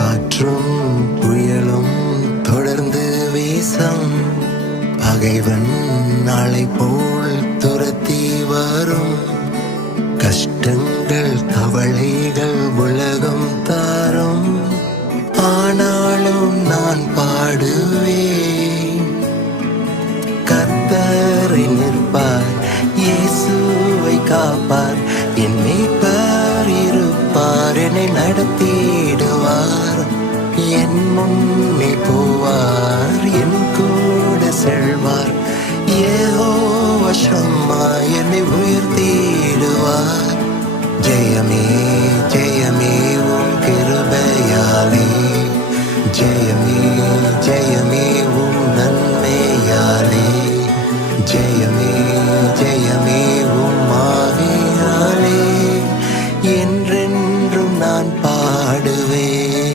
காற்றும் புயலும் தொடர்ந்து வீசம், பகைவன் நாளை போல் துரத்தி வரும். கஷ்டங்கள் கவலைகள் உலகம் தாரும், ஆனாலும் நான் பாடுவேன். கர்த்தரை நிற்பார், இயேசுவை காப்பார், என் மீட்பர் இருப்பார், என்னை நடத்திடுவார். என் முன்னே போவார், என் கூட செல்வார். யெகோவா ஷம்மா என்னை உயர்த்திடுவார். ஜெயமே